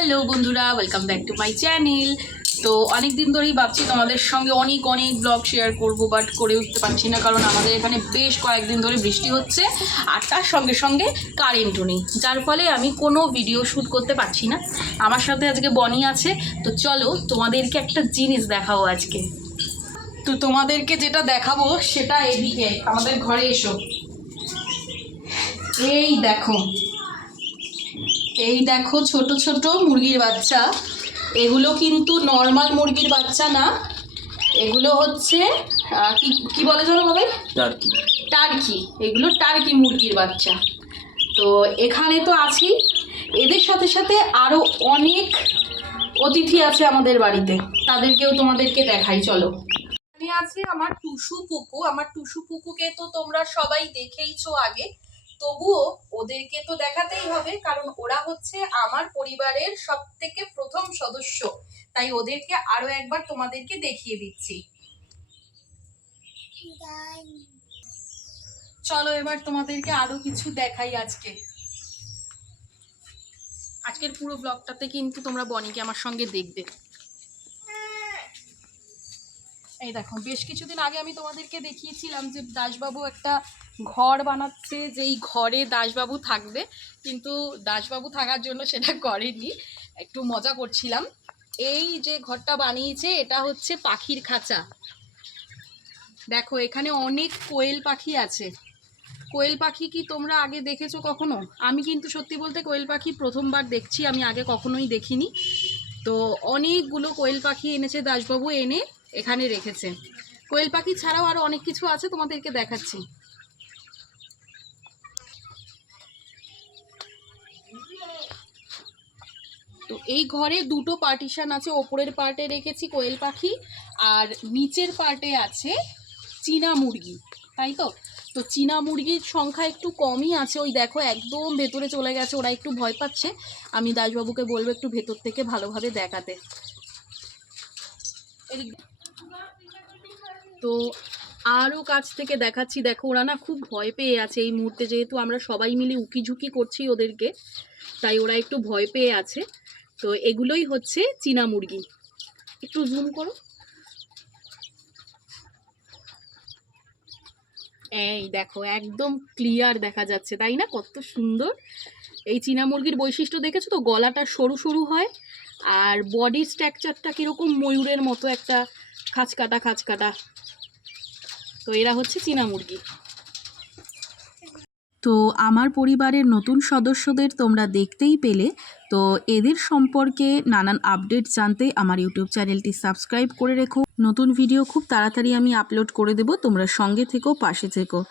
Hello বন্ধুরা welcome back to my channel তো অনেক দিন ধরেই ভাবছি তোমাদের সঙ্গে অনেক অনেক ব্লগ শেয়ার করব বাট করে উঠতে পারছি না কারণ আমাদের এখানে বেশ কয়েকদিন ধরে বৃষ্টি হচ্ছে আর তার সঙ্গে সঙ্গে কারেন্টও নেই। যার ফলে আমি কোনো ভিডিও শ্যুট করতে পারছি না। আমার সাথে আজকে বনি আছে। তো চলো তোমাদেরকে একটা জিনিস দেখাবো আজকে। তো তোমাদেরকে যেটা দেখাবো সেটা এদিকে, আমাদের ঘরে এসো। এই দেখো। এই দেখো ছোট ছোট মুরগির বাচ্চা। এগুলো কিন্তু নর্মাল মুরগির বাচ্চা না। এগুলো হচ্ছে কি কি বলে জানো ভাবে? টার্কি টার্কি এগুলো টার্কি মুরগির বাচ্চা। তো এখানে তো আছেই এদের সাথে সাথে আরও অনেক অতিথি আছে আমাদের বাড়িতে। তাদেরকেও তোমাদেরকে দেখাই চলো। এখানে আছে আমার টুসু পুকু আমার টুসু পুকুকে তো তোমরা সবাই দেখেইছো আগে। তবুও ওদেরকে তো দেখাতেই হবে, কারণ ওরা হচ্ছে আমার পরিবারের সব থেকে প্রথম সদস্য। তাই ওদেরকে আরও একবার তোমাদেরকে দেখিয়ে দিচ্ছি। চলো এবার তোমাদেরকে আরও কিছু দেখাই আজকে। আজকের পুরো ব্লগটাতে কিন্তু তোমরা বনিকে আমার সঙ্গে দেখবে। এই দেখো, বেশ কিছুদিন আগে আমি তোমাদেরকে দেখিয়েছিলাম যে দাসবাবু একটা ঘর বানাচ্ছে, যেই ঘরে দাসবাবু থাকবে, কিন্তু দাসবাবু থাকার জন্য সেটা করেনি, একটু মজা করছিলাম। এই যে ঘরটা বানিয়েছে, এটা হচ্ছে পাখির খাঁচা। দেখো, এখানে অনেক কোয়েল পাখি আছে। কোয়েল পাখি কি তোমরা আগে দেখেছ কখনো? আমি কিন্তু সত্যি বলতে কোয়েল পাখি প্রথমবার দেখছি, আমি আগে কখনোই দেখিনি। তো অনেকগুলো কোয়েল পাখি এনেছে দাসবাবু, এনে এখানে রেখেছে। কোয়েল পাখি ছাড়াও আরও অনেক কিছু আছে, তোমাদেরকে দেখাচ্ছি। তো এই ঘরে দুটো পার্টিশন আছে, ওপরের পার্টে রেখেছি কোয়েল পাখি, আর নিচের পার্টে আছে চীনা মুরগি, তাই তো? তো চীনা মুরগির সংখ্যা একটু কমই আছে, ওই দেখো একদম ভেতরে চলে গেছে, ওরা একটু ভয় পাচ্ছে। আমি দাসবাবুকে বলব একটু ভেতর থেকে ভালোভাবে দেখাতে। তো আরও কাছ থেকে দেখাচ্ছি, দেখো ওরা না খুব ভয় পেয়ে আছে এই মুহূর্তে, যেহেতু আমরা সবাই মিলে উকি ঝুঁকি করছি ওদেরকে, তাই ওরা একটু ভয় পেয়ে আছে। তো এগুলোই হচ্ছে চীনা মুরগি। একটু জুম করো। এই দেখো, একদম ক্লিয়ার দেখা যাচ্ছে, তাই না? কত সুন্দর। এই চীনা মুরগির বৈশিষ্ট্য দেখেছ তো? গলাটা সরু সরু হয় আর বডি স্ট্রাকচারটা কীরকম? ময়ূরের মতো একটা খাঁচকাটা খাঁচকাটা। তো এরা হচ্ছে চীনা মুরগি। তো আমার পরিবারের নতুন সদস্যদের তোমরা দেখতেই পেলে। তো এদের সম্পর্কে নানান আপডেট জানতে আমার ইউটিউব চ্যানেলটি সাবস্ক্রাইব করে রেখো। নতুন ভিডিও খুব তাড়াতাড়ি আমি আপলোড করে দেব। তোমরা সঙ্গে থেকো, পাশে থেকো।